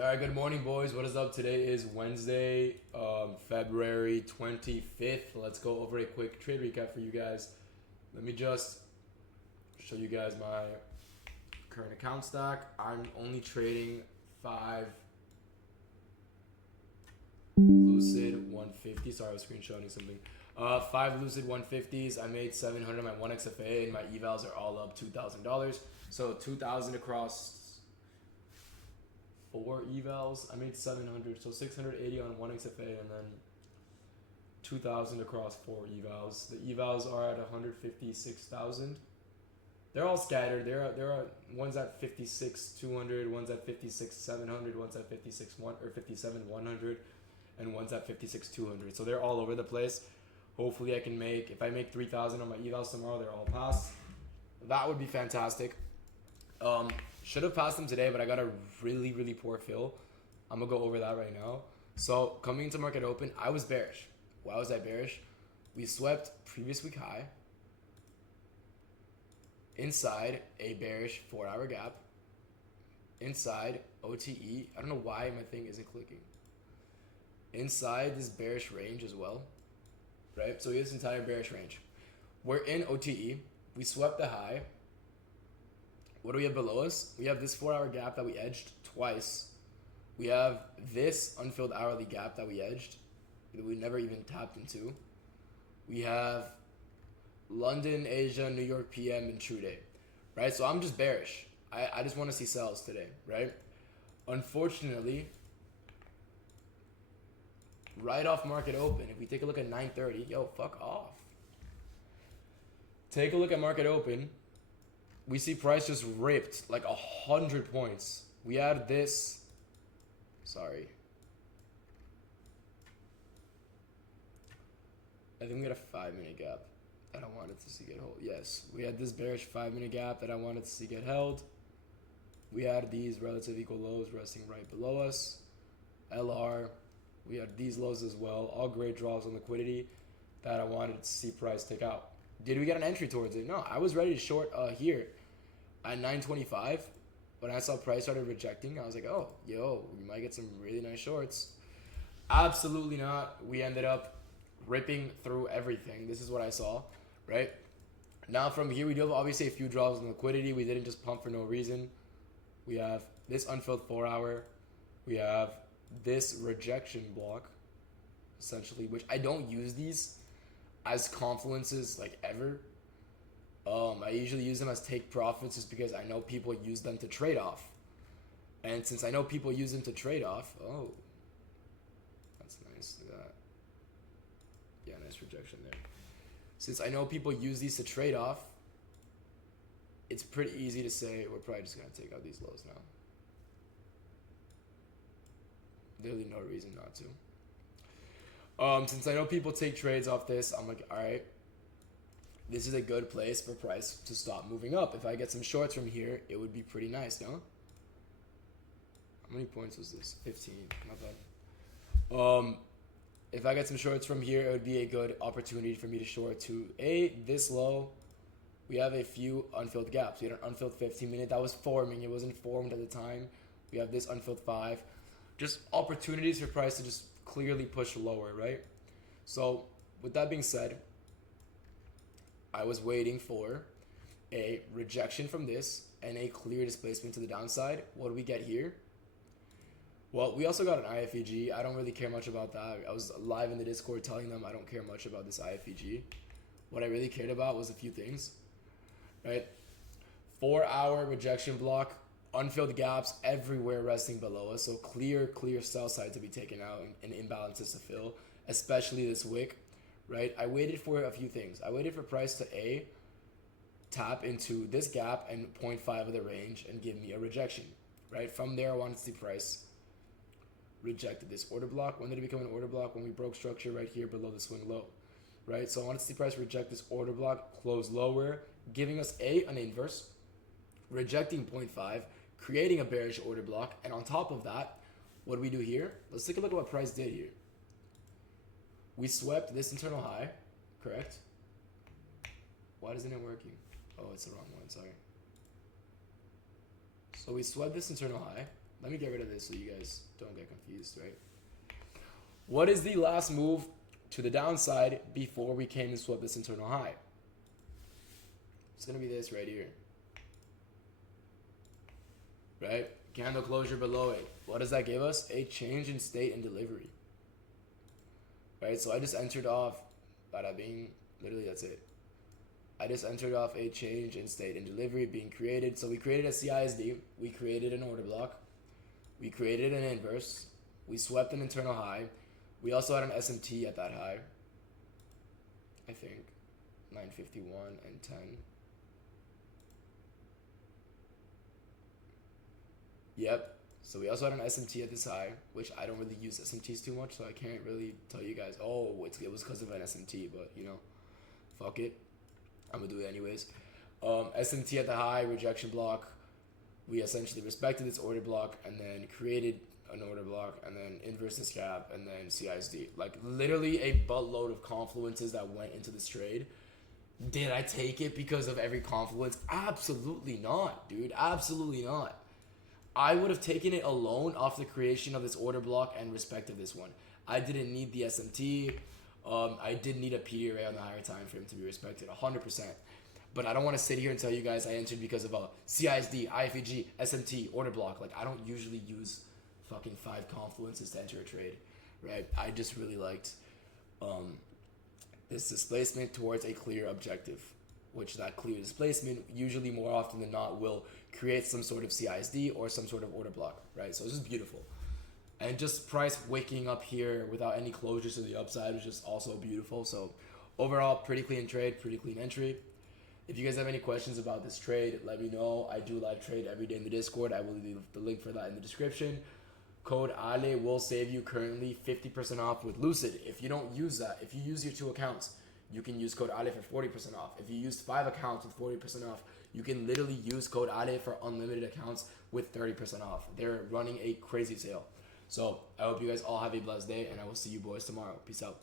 All right, good morning, boys. What is up? Today is Wednesday, February 25th. Let's go over a quick trade recap for you guys. Let me just show you guys my current account stack. I'm only trading 5 Lucid 150. Sorry, I was screenshotting something. 5 Lucid 150s. I made 700 on my 1XFA, and my evals are all up $2,000. So 2,000 across 4 evals. I made 700, so 680 on 1XFA, and then 2,000 across 4 evals. The evals are at 156,000. They're all scattered. There are ones at 56,200, ones at 56,700, ones at 57,100, and ones at 56,200. So they're all over the place. Hopefully, I can make, if I make 3,000 on my evals tomorrow, they're all passed. That would be fantastic. Should have passed them today, but I got a really poor fill. I'm gonna go over that right now. So coming into market open, I was bearish. Why was I bearish? We swept previous week high inside a bearish 4-hour gap inside OTE. I don't know why my thing isn't clicking. Inside this bearish range as well, right? So this entire bearish range. We're in OTE. We swept the high. What do we have below us? We have this 4-hour gap that we edged twice. We have this unfilled hourly gap that we edged that we never even tapped into. We have London, Asia, New York PM, intraday, right? So I'm just bearish. I just want to see sells today, right? Unfortunately, right off market open, if we take a look at 9:30, yo, fuck off. Take a look at market open. We see price just ripped like 100 points. We had this, sorry. I think we had a 5-minute gap that I wanted to see get held. Yes, we had this bearish 5-minute gap that I wanted to see get held. We had these relative equal lows resting right below us. LR, we had these lows as well. All great draws on liquidity that I wanted to see price take out. Did we get an entry towards it? No, I was ready to short here at 925. When I saw price started rejecting, I was like, oh, yo, we might get some really nice shorts. Absolutely not. We ended up ripping through everything. This is what I saw, right? Now from here, we do have obviously a few draws on liquidity. We didn't just pump for no reason. We have this unfilled 4-hour. We have this rejection block, essentially, which I don't use these as confluences like ever. I usually use them as take profits just because I know people use them to trade off. And since I know people use them to trade off, oh, that's nice. Look at that. Yeah, nice rejection there. Since I know people use these to trade off, it's pretty easy to say we're probably just going to take out these lows now. Literally no reason not to. Since I know people take trades off this, I'm like, all right, this is a good place for price to stop moving up. If I get some shorts from here, it would be pretty nice, no? How many points was this? 15, not bad. If I get some shorts from here, it would be a good opportunity for me to short to this low. We have a few unfilled gaps. We had an unfilled 15-minute that was forming. It wasn't formed at the time. We have this unfilled 5. Just opportunities for price to just clearly push lower, right? So with that being said, I was waiting for a rejection from this and a clear displacement to the downside. What do we get here? Well, we also got an IFEG. I don't really care much about that. I was live in the Discord telling them I don't care much about this IFEG. What I really cared about was a few things, right? 4-hour rejection block, unfilled gaps everywhere resting below us. So clear sell side to be taken out and imbalances to fill, especially this wick, right? I waited for a few things. I waited for price to tap into this gap and 0.5 of the range and give me a rejection, right? From there, I wanted to see price rejected this order block. When did it become an order block? When we broke structure right here below the swing low, right? So I wanted to see price reject this order block, close lower, giving us an inverse, rejecting 0.5, creating a bearish order block. And on top of that, what do we do here? Let's take a look at what price did here. We swept this internal high, correct? Why isn't it working? Oh, it's the wrong one, sorry. So we swept this internal high, let me get rid of this so you guys don't get confused, right? What is the last move to the downside before we came and swept this internal high? It's going to be this right here. Right? Candle closure below it. What does that give us? A change in state and delivery. Right? So I just entered off, bada bing, literally that's it. I just entered off a change in state and delivery being created. So we created a CISD. We created an order block. We created an inverse. We swept an internal high. We also had an SMT at that high. I think 951 and 10. Yep. So we also had an SMT at this high, which I don't really use SMTs too much, so I can't really tell you guys, oh, it was because of an SMT, but you know, fuck it. I'm gonna do it anyways. SMT at the high, rejection block. We essentially respected this order block and then created an order block and then inverse this gap and then CISD. Like literally a buttload of confluences that went into this trade. Did I take it because of every confluence? Absolutely not, dude. Absolutely not. I would have taken it alone off the creation of this order block and respect of this one. I didn't need the SMT. I did need a PDRA on the higher time frame to be respected 100%. But I don't want to sit here and tell you guys I entered because of a CISD, IFEG, SMT, order block. Like I don't usually use fucking 5 confluences to enter a trade, right? I just really liked this displacement towards a clear objective, which that clear displacement usually more often than not will create some sort of CISD or some sort of order block, right? So this is beautiful. And just price waking up here without any closures to the upside was just also beautiful. So overall, pretty clean trade, pretty clean entry. If you guys have any questions about this trade, let me know. I do live trade every day in the Discord. I will leave the link for that in the description. Code Ale will save you currently 50% off with Lucid. If you don't use that, if you use your 2 accounts, you can use code Ale for 40% off. If you used 5 accounts with 40% off, you can literally use code Ale for unlimited accounts with 30% off. They're running a crazy sale. So I hope you guys all have a blessed day, and I will see you boys tomorrow. Peace out.